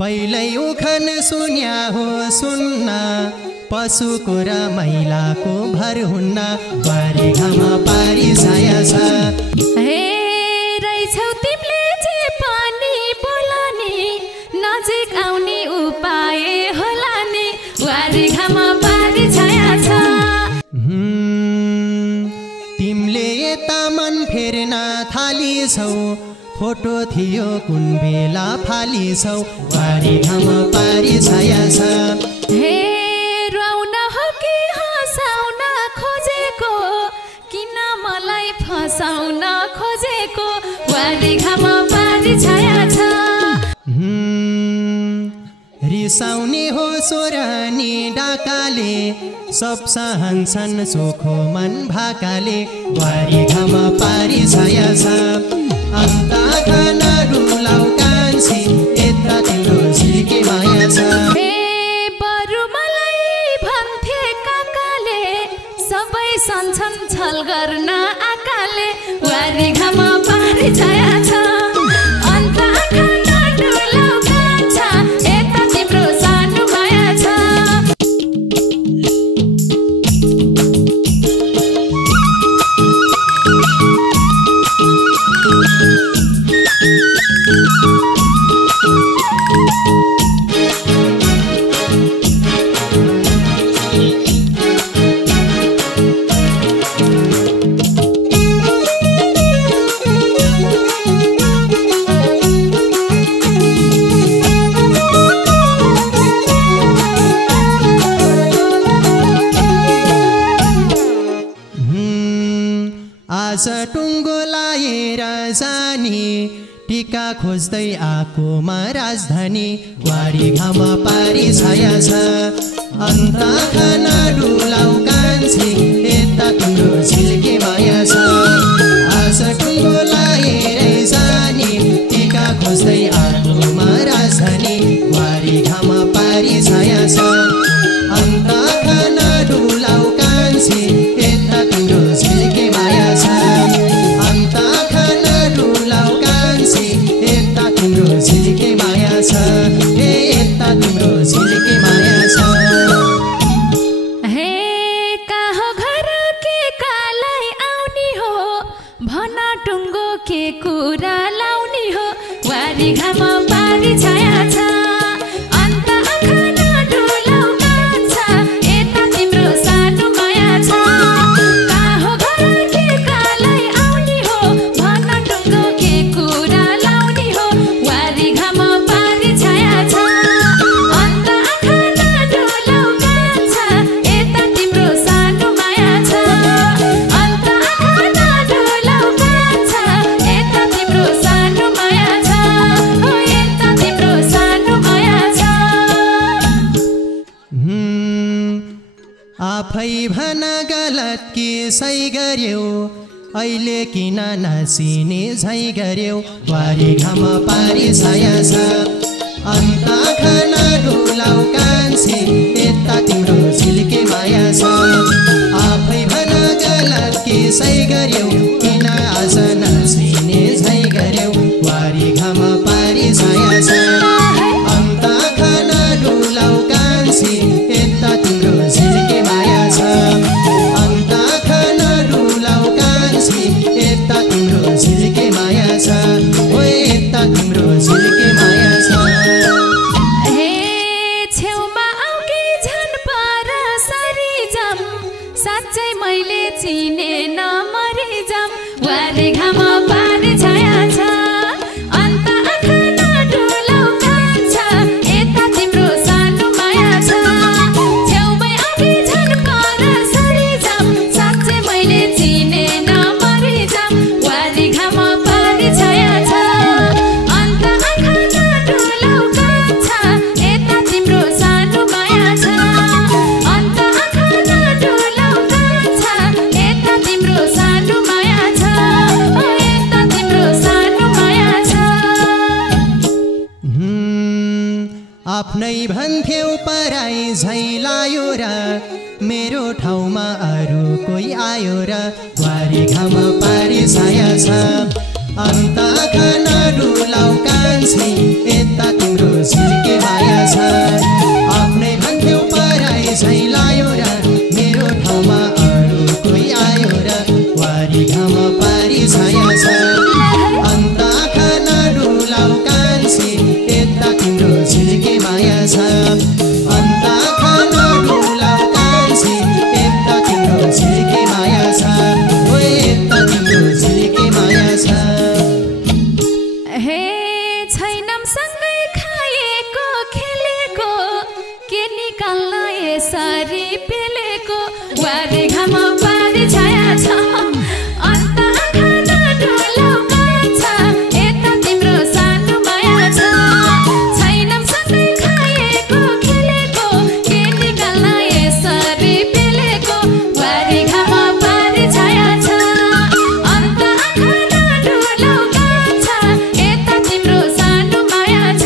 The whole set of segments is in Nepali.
पहिलै उखन सुन्या हो सुन्न पशुको र महिलाको भर हुन्न बारी घाम पारी छाया छ हे रैछौ तिमीले जे पनि बोलानी नजिक आउने उपाय होला नि बारी घाम पारी छाया छ तिमीले यता मन फेर्न थालिछौ फोटो थियो कुन बेला फालिछौ बारी घाम पारी छाया छ हे रुवाउन हो कि हँसाउन खोजेको किन मलाई फसाउन खोजेको बारी घाम पारी छाया छ रिसाउने हो सोरानी डाकाले सब सहन्छन् चोखो मन भाकाले बारी घाम पारी छाया छ अन्त खाना डुलाउ कान्छी यता तिम्रो झिल्के माया छ हे बरु मलाई भन्थे काकाले सबै सन्छन् छल गर्न आकाले बारी घाम पारी छाया छ अन्त खाना डुलाउ कान्छा यता तिम्रो सानो माया छ आज टुङ्गो लाएर जाने टिका खोज्दै आकोमा राजधानी बारी घाम पारी छाया छ अन्त खाना डुलाउ कान्छी यता तिम्रो झिल्के माया छ आज टुङ्गो लाएर जाने टिका खोज्दै आकोमा राजधानी बारी घाम पारी छाया छ अन्त खाना डुलाउ कान्छी यता तिम्रो झिल्के माया छ अन्त खाना डुलाउ कान्छी यता तिम्रो झिल्के माया छ हे यता तिम्रो झिल्के माया छ हे कहाँ घर के कालाई आउने हो भन टुङ्गो के कुरा लाउने हो बारी घाम पारी छाया छ अन्त खाना डुलाउ कान्छा यता तिम्रो सानो माया छ कहाँ घर के कालाई आउने हो भन टुङ्गो के कुरा लाउने हो बारी घाम पारी छाया छ अन्त खाना डुलाउ कान्छा यता तिम्रो सानो माया छ अन्त खाना डुलाउ कान्छा यता तिम्रो सानो माया छ हो यता तिम्रो सानो माया छ आफै भन गलत कि सही गर्यौ अहिले किन नसिने झै गर्यौ बारी घाम पारी छाया छ अन्त खाना डुलाउ कान्छी यता तिम्रो झिल्के माया छ आफै भन गलत कि सही गर्यौ किन आज नसिने झै गर्यौ बारी घाम पारी छाया छ अन्त खाना डुलाउ कान्छी यता तिम्रो झिल्के माया छ अन्त खाना डुलाउ कान्छी यता तिम्रो झिल्के माया छ ओ यता तिम्रो झिल्के माया छ हे छेउमा आऊ कि झन् पर सरी जाम साँच्चै मैले चिने नमरी जाम बारी घाम पारी छाया छ अन्त खाना डुलाउ कान्छा यता तिम्रो सानो माया छ छेउमै आऊ कि झन् पर सरी जाम साँच्चै मैले चिने नमरी जाम बारी घाम पारी छाया छ अन्त खाना डुलाउ कान्छा यता तिम्रो सानो माया छ अन्त खाना डुलाउ कान्छा यता तिम्रो सानो माया छ ओ यता तिम्रो सानो माया छ आफ्नै भन्थ्यौ पराई झै लायो र मेरो ठाउँमा अरू कोही आयो र बारी घाम पारी छाया छ अन्त खाना डुलाउ कान्छी यता तिम्रो झिल्के माया छ आफ्नै भन्थ्यौ पराई झै लायो र मेरो ठाउँमा अरू कोही आयो र वारी घाम पारी छाया छ अन्त खाना डुलाउ कान्छी यता तिम्रो झिल्के माया छ अन्त खाना डुलाउ कान्छी यता तिम्रो झिल्के माया छ ओ यता तिम्रो झिल्के माया छ हे छैनम सँगै खाएको खेलेको के निकाल्न यसरी पेलेको वारी घाम पारी छाया छ अन्त खाना डुलाउ कान्छा यता तिम्रो सानो माया छ छैनम सँगै खाएको खेलेको के निकाल्न यसरी पेलेको वारी घाम पारी छाया छ अन्त खाना डुलाउ कान्छा यता तिम्रो सानो माया छ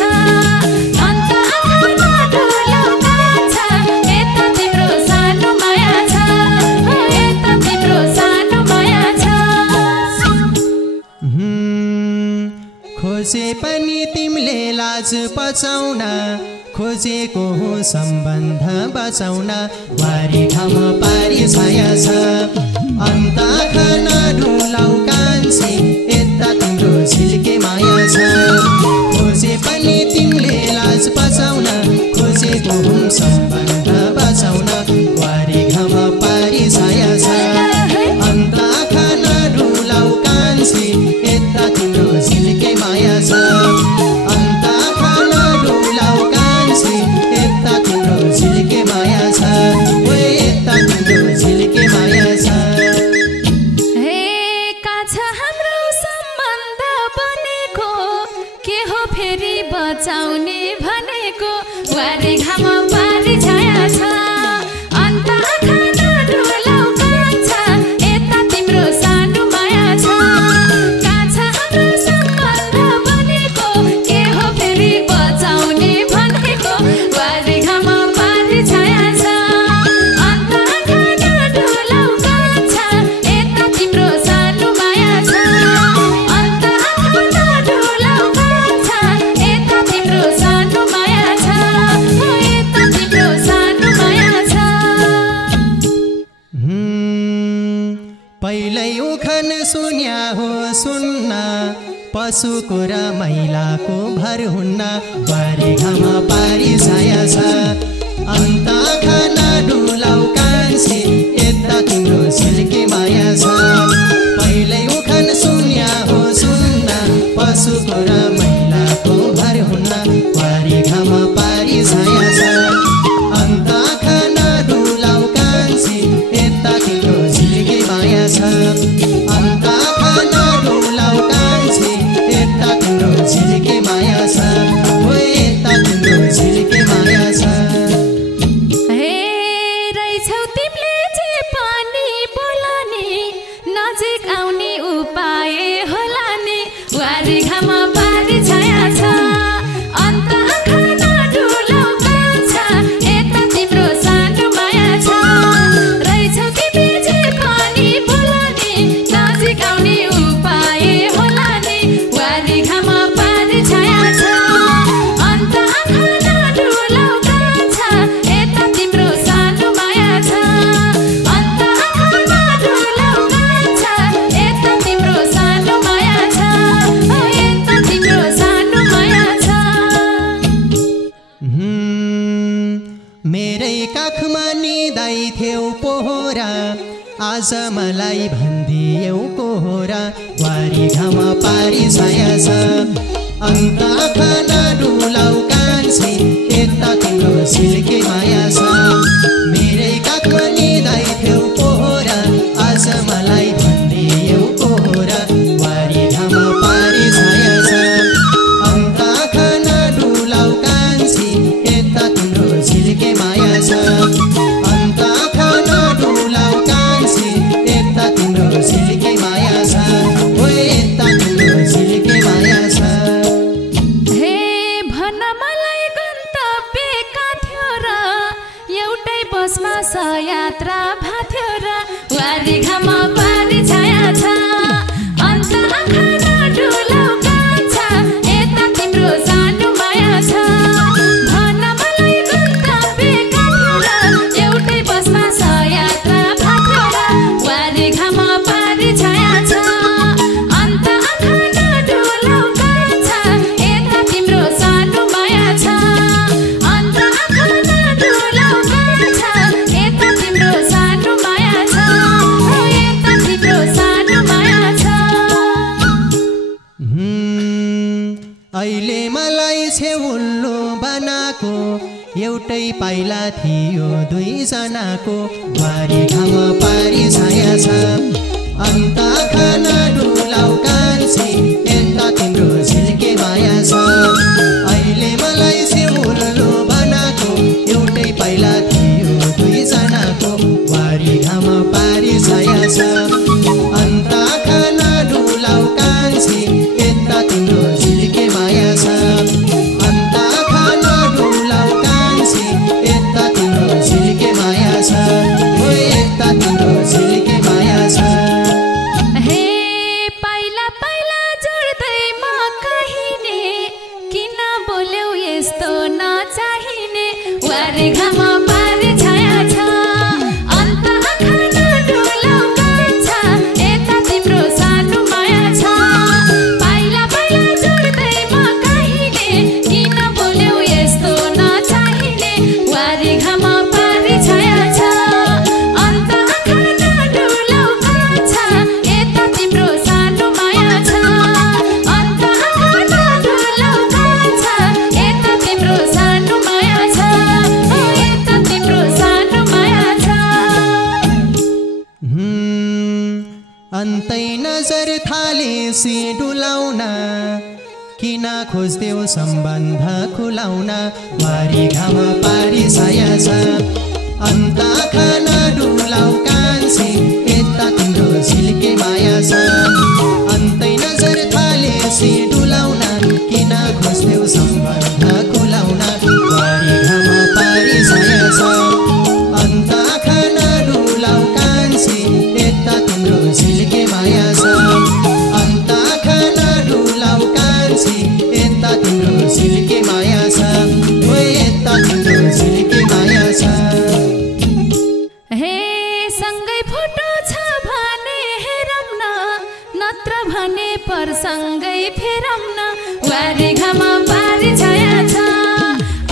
अन्त खाना डुलाउ कान्छा यता तिम्रो सानो माया छ यता तिम्रो सानो माया छ खोजे पनि तिमीले लाज बचाउन खोजेको हो सम्बन्ध बचाउन वारी घाम पारी छाया छ अन्त खाना डुलाउ कान्छी यता तिम्रो झिल्के माया छ खोजे पनि तिमीले लाज बचाउन खोजेको हो सम्बन्ध बचाउन वारी घाम पारी छाया छ अन्त खाना डुलाउ कान्छी यता तिम्रो झिल्के माया छ अन्त खाना डुलाउ कान्छी यता तिम्रो झिल्के माया छ ओ यता तिम्रो झिल्के माया छ हे काछ हाम्रो सम्बन्ध बनेको के हो फेरि बचाउने भनेको वारी घाम पारी छाया छ अन्त खाना डुलाउ कान्छा यता तिम्रो सानो माया छ काछ हाम्रो सम्बन्ध बनेको के हो फेरि बचाउने भनेको वारी घाम पारी छाया छ अन्त खाना डुलाउ कान्छा यता तिम्रो सानो माया छ अन्त खाना डुलाउ कान्छा यता तिम्रो सानो माया छ यता तिम्रो सानो माया छ पहिल्यै उखन सुन्या हो सुन्न पशुको र महिलाको भर हुन्न वारी घाम पारी छाया छ अन्त खाना डुलाउ कान्छी यता तिम्रो झिल्के माया छ पहिल्यै उखन सुन्या हो सुन्न पशुको र महिलाको भर हुन्न वारी घाम पारी छाया छ अन्त खाना डुलाउ कान्छी यता तिम्रो झिल्के माया छ अन्त खाना डुलाउ कान्छी यता तिम्रो झिल्के माया छ ओ यता तिम्रो झिल्के माया छ हे रहेछौ तिमीले जे पनि बोला नि नजिक आउने उपाय होला नि वारी घाम पारी छाया छ अन्त खाना डुलाउ कान्छा यता तिम्रो सानो माया छ रहेछौ तिमी जे पनि बोला नि नजिक आउने उपाय होला नि वारी घाम पारी छाया छ अन्त खाना डुलाउ कान्छा यता तिम्रो सानो माया छ अन्त खाना डुलाउ कान्छा यता तिम्रो सानो माया छ यता तिम्रो सानो माया छ मेरै काखमा निदाइ थियौ पोहोरा आज मलाई भन्दियौ कोहोरा वारी घाम पारी छाया छ अन्त खाना डुलाउ कान्छी यता तिम्रो झिल्के माया छ मेरै काखमा निदाइ थियौ पोहोरा आज मलाई भन्दियौ कोहोरा वारी घाम पारी छाया छ अन्त खाना डुलाउ कान्छी यता तिम्रो झिल्के माया छ अन्त खाना डुलाउ कान्छी यता तिम्रो झिल्के माया छ ओ यता तिम्रो झिल्के माया छ हे भन मलाई गन्तव्य का थियो र एउटै बसमा सयात्रा भाथ्यो र वारी घाम पारी छाया छ अन्त खाना अहिले मलाई छेउल्लो बनाको एउटै पाइला थियो दुईजनाको बारी घाम पारी छाया छ अन्त खाना डुलाउ कान्छी यता तिम्रो झिल्के माया छ अहिले मलाई छेउल्लो बनाको एउटै पाइला थियो दुईजनाको बारी घाम पारी छाया छ अन्त खाना डुलाउ कान्छी यता तिम्रो झिल्के माया छ अन्त खाना डुलाउ कान्छी यता तिम्रो झिल्के माया छ ओ यता तिम्रो झिल्के माया छ हे पाइला पाइला जोड्दैमा कहिने किन बोल्यौ यस्तो नचाहिने वारे घाम पारी छाया छ अन्त खाना डुलाउ कान्छा यता तिम्रो सानो माया छ पाइला पाइला जोड्दैमा कहिने किन बोल्यौ यस्तो नचाहिने वारे घाम पारी छाया छ अन्त खाना डुलाउ कान्छा यता तिम्रो सानो माया छ अन्त खाना डुलाउ कान्छा यता तिम्रो सानो माया छ ओ यता तिम्रो सानो माया छ अन्तै नजर थालेसी डुलाउन किन खोज्देऊ सम्बन्ध खुलाउन वारी घाम पारी छाया छ अन्त खाना डुलाउ कान्छी यता तिम्रो झिल्के माया छ अन्तै नजर थालेसी डुलाउन किन खोज्देऊ सम्बन्ध खुलाउन वारी घाम पारी छाया छ अन्त खाना डुलाउ कान्छी यता तिम्रो झिल्के माया छ अन्त खाना डुलाउ कान्छी यता तिम्रो झिल्के माया छ ओ यता तिम्रो झिल्के माया छ हे सँगै फोटो छ भने हेरौँ न नत्र भने पर सँगै फेरौँ न वारी घाम पारी छाया छ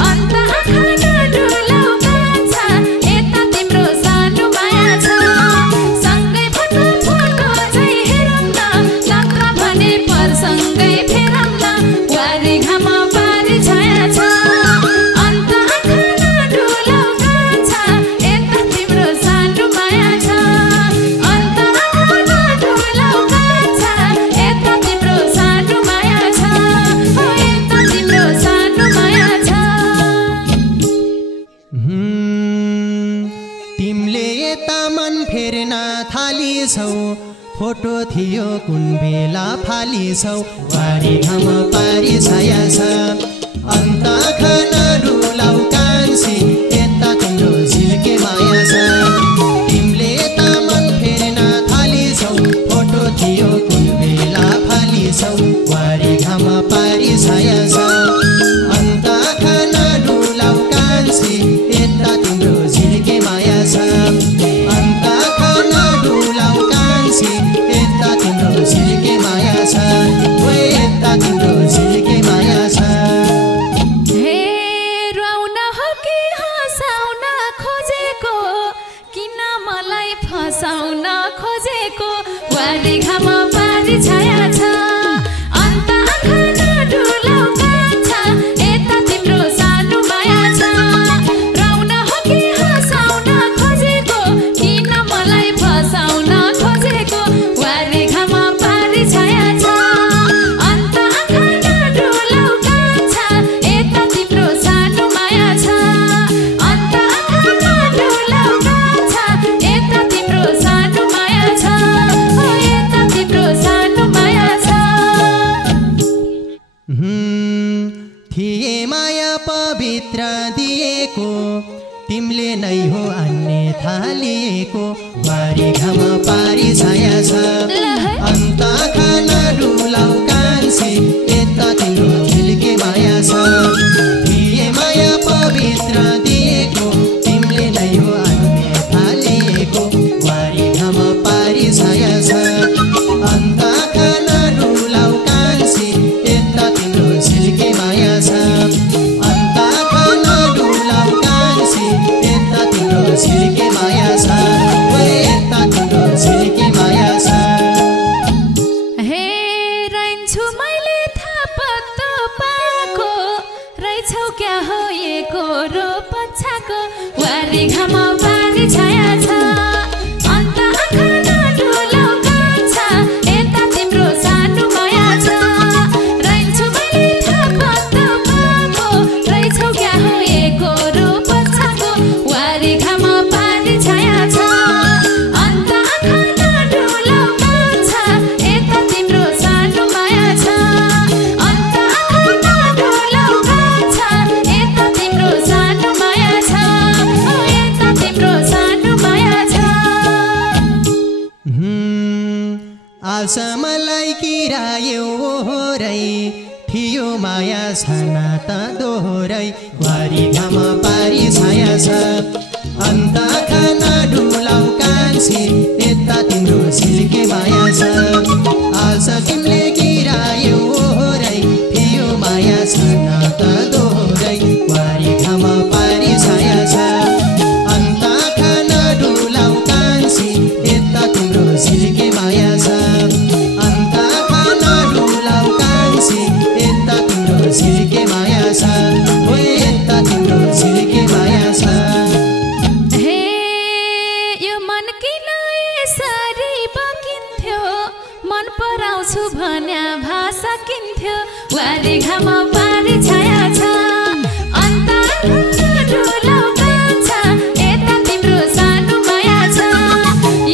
अन्त खाना डुलाउ कान्छा यता तिम्रो सानो माया छ सँगै फोटो चाहिँ हेरौँ न नत्र भने पर सँगै फेरौँ न वारी घाम पारी छाया छ अन्त खाना डुलाउ कान्छा यता तिम्रो सानो माया छ अन्त खाना डुलाउ कान्छा यता तिम्रो सानो माया छ ओ यता तिम्रो सानो माया छ तिमीले यता मन फेर्न थालिछौ फोटो थियो कुन बेला फालिछौ वारी घाम पारी छाया छ अन्त खाना डुलाउ कान्छी यता तिम्रो झिल्के माया छ तिमीले यता मन फेर्न थालिछौ फोटो थियो कुन बेला फालिछौ वारी घाम पारी छाया छ अन्त खाना डुलाउ कान्छी यता तिम्रो झिल्के माया छ अन्त खाना डुलाउ कान्छी यता तिम्रो झिल्के माया छ ओ यता तिम्रो झिल्के माया छ हे रुवाउन हो कि हँसाउन खोजेको किन मलाई फसाउन खोजेको वारी घाम पारी छाया छ अन्त खाना डुलाउ कान्छा यता तिम्रो सानो माया छ रुवाउन हो कि हँसाउन खोजेको किन मलाई फसाउन खोजेको वारी घाम पारी छाया छ अन्त खाना डुलाउ कान्छा यता तिम्रो सानो माया छ अन्त खाना डुलाउ कान्छा यता तिम्रो सानो माया छ ओ यता तिम्रो सानो माया छ थिए माया पवित्र दिएको तिमीले नै हो अन्यथा लिएको वारी घाम पारी छाया छ अन्त खाना डुलाउ कान्छी यता तिम्रो झिल्के माया छ थिए माया पवित्र दिएको तिमीले नै हो अन्यथा लिएको वारी घाम पारी छाया छ अन्त खाना डुलाउ कान्छी यता तिम्रो झिल्के माया छ अन्त खाना डुलाउ कान्छी यता तिम्रो झिल्के माया छ ओ यता तिम्रो झिल्के माया छ हे रहेछौ क्या हो एकोरो पछाको वारी घाम पानी छाया छ अन्त आँखा नडुलाउ कान्छ यता तिम्रो सानो माया छ रहन्छु मैले थाहा पाएको रहेछौ क्या हो एकोरो पछाको वारी घाम पानी छाया छ अन्त आँखा नडुलाउ कान्छ यता तिम्रो सानो माया छ अन्त आँखा नडुलाउ कान्छ यता तिम्रो सानो माया छ यता तिम्रो सानो माया छ आशा मलाई किरायो होरै थियो माया छना त दोहोरै वारी घाम पारी छाया छ अन्त खाना डुलाउ कान्छी यता तिम्रो सिल्के माया छ आशा तिमीले किरायो होरै थियो माया छना त दोहोरै वारी घाम पारी छाया छ अन्त खाना डुलाउ कान्छी यता तिम्रो सिल्के माया छ अन्त खाना डुलाउ कान्छी यता तिम्रो सिल्के माया छ ओ यता तिम्रो सिल्के माया छ हे यो मन किन यसरी बकिन्थ्यो मन पराउँछु भन्या भाषा किन्थ्यो वारी घाम पारी छाया छ अन्त डुलाउ कान्छ यता तिम्रो सानो माया छ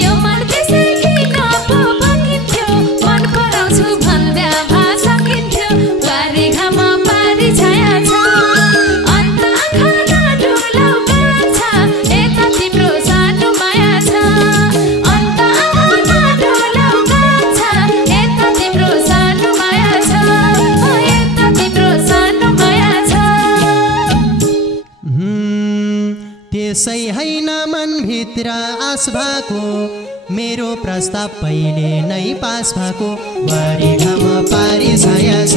यो मन त्यसै किन पो बकिन्थ्यो मन पराउँछु भन्दा भाषा किन्थ्यो वारी घाम पारी छाया छ अन्त आँखा नडुलाउ कान्छ यता तिम्रो सानो माया छ अन्त आँखा नडुलाउ कान्छ यता तिम्रो सानो माया छ यता तिम्रो सानो माया छ त्यसै हैन मनभित्र आस भएको मेरो प्रस्ताव पहिले नै पास भएको वारी घाम पारी छाया छ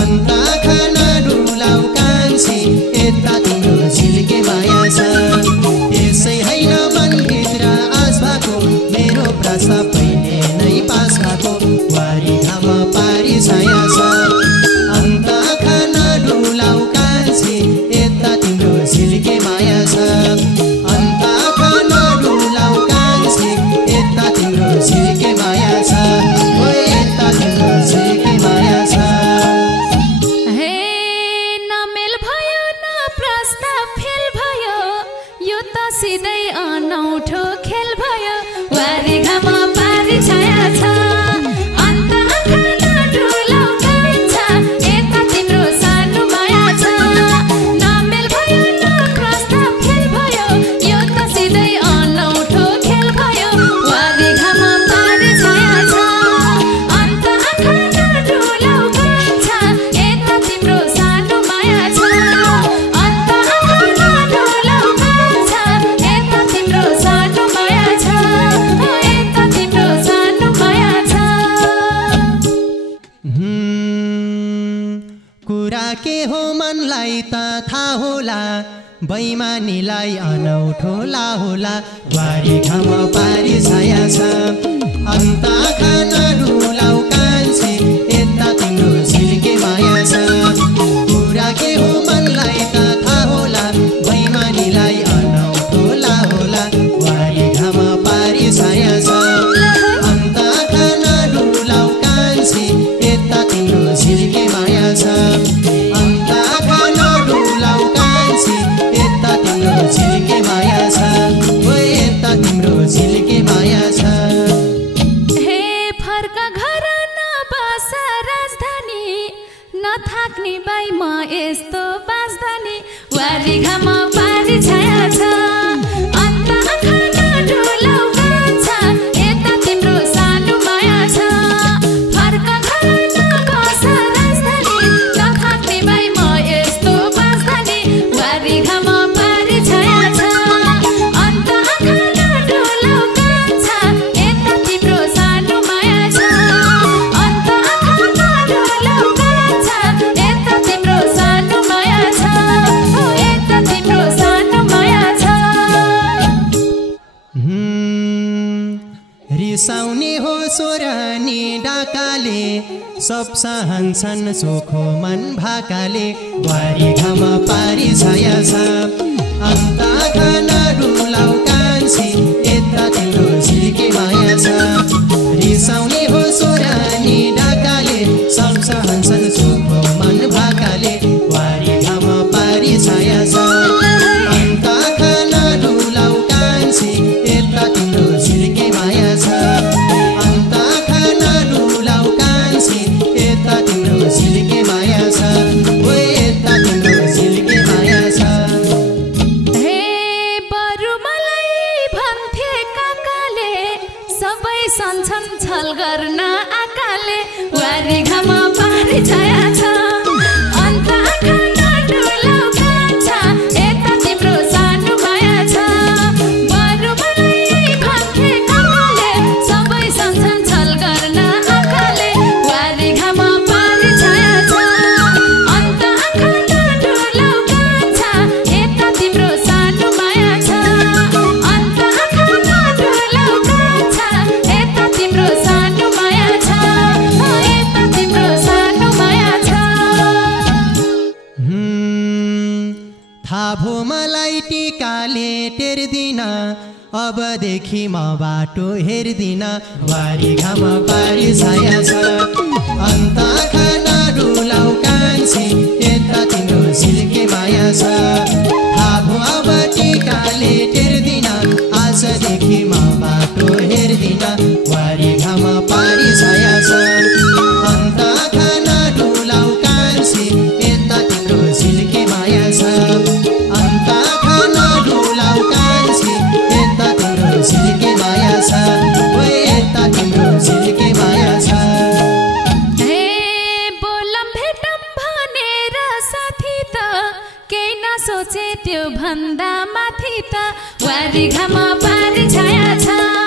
अन्त खाना डुलाउ कान्छी यता तिम्रो सिल्के माया छ त्यसै हैन मनभित्र आस भएको मेरो प्रस्ताव पहिले नै पास भएको वारी घाम पारी छाया छ अन्त खाना डुलाउ कान्छी यता तिम्रो सिल्के माया छ अन्त खाना डुलाउ कान्छी यता तिम्रो सिल्के माया छ ओ यता तिम्रो सिल्के माया छ हे नमेल भयो न प्रस्ताव फेल भयो यो त सिधै अनौठो खेल भयो वारी घाम पारी छाया छ अन्त आँखा नडुलाउ कान्छ यता तिम्रो सानो माया छ नमेल भयो न प्रस्ताव फेल भयो यो त सिधै अनौठो खेल भयो वारी घाम पारी छाया छ अन्त आँखा नडुलाउ कान्छ यता तिम्रो सानो माया छ अन्त आँखा नडुलाउ कान्छ यता तिम्रो सानो माया छ यता तिम्रो सानो माया छ कुरा के हो मनलाई त थाहा होला बैमानीलाई अनौठो ला होला वारी घाम पारी छाया छ अन्त खाना डुलाउ कान्छी यता तिम्रो सिल्के माया छ कुरा के हो मनलाई त थाहा होला बैमानीलाई अनौठो ला होला वारी घाम पारी छाया छ अन्त खाना डुलाउ कान्छी यता तिम्रो सिल्के माया छ अन्त खाना डुलाउ कान्छी यता तिम्रो सिल्के माया छ ओ यता तिम्रो सिल्के माया छ हे फर्क घर नबस राजधानी नथाक्ने बाई म यस्तो बाँच्दनी वारी घाम पारी छाया छ अन्त आँखा नडुलाउ कान्छ यता तिम्रो सानो माया छ फर्क घर नबस राजधानी नथाक्ने बाई म यस्तो बाँच्दनी वारी घाम पारी छाया छ अन्त आँखा नडुलाउ कान्छ यता तिम्रो सानो माया छ अन्त आँखा नडुलाउ कान्छ यता तिम्रो सानो माया छ यता तिम्रो सानो माया छ रिसाउने हो स्वरनी डाक डाकाले सब सहन्छन् सुखो मन भाकाले वारी घाम पारी छाया छ अन्त खाना डुलाउ कान्छी यता तिम्रो सिल्के माया छ रिसाउने हो सोरानी डाकाले सब सहन्छन् सुखो मन भाकाले वारी घाम पारी छाया छ अन्त खाना डुलाउ कान्छी यता तिम्रो सिल्के माया छ अन्त खाना डुलाउ कान्छी यता तिम्रो सिल्के माया छ ओ यता तिम्रो सिल्के माया छ हे बरु मलाई भन्थे काकाले सबै सन्छन् छल गर्न आकाले वारी घाम पारी छाया छ अन्त खाना डुलाउ कान्छा यता तिम्रो सानो माया छ बरु मलाई भन्थे काकाले सबै सन्छन् छल गर्न आकाले वारी घाम पारी छाया छ अन्त खाना डुलाउ कान्छा यता तिम्रो सानो माया छ अन्त खाना डुलाउ कान्छा यता तिम्रो सानो माया छ यता तिम्रो सानो माया छ थाहा भो मलाई टिकाले टेर्दिन अबदेखि म बाटो हेर्दिन वारी घाम पारी छाया छ अन्त खाना डुलाउ कान्छी यता तिम्रो सिल्के माया छ थाहा भो अब टिकाले टेर्दिन आजदेखि म बाटो हेर्दिन वारी घाम पारी छाया छ अन्त खाना डुलाउ कान्छी यता तिम्रो सिल्के माया छ अन्त खाना डुलाउ कान्छी यता तिम्रो सिल्के माया छ ओ यता तिम्रो सिल्के माया छ हे बोलम भेटम भनेर साथी त केही नसोचे त्यो भन्दा माथि त वारी घाम पारी छाया छ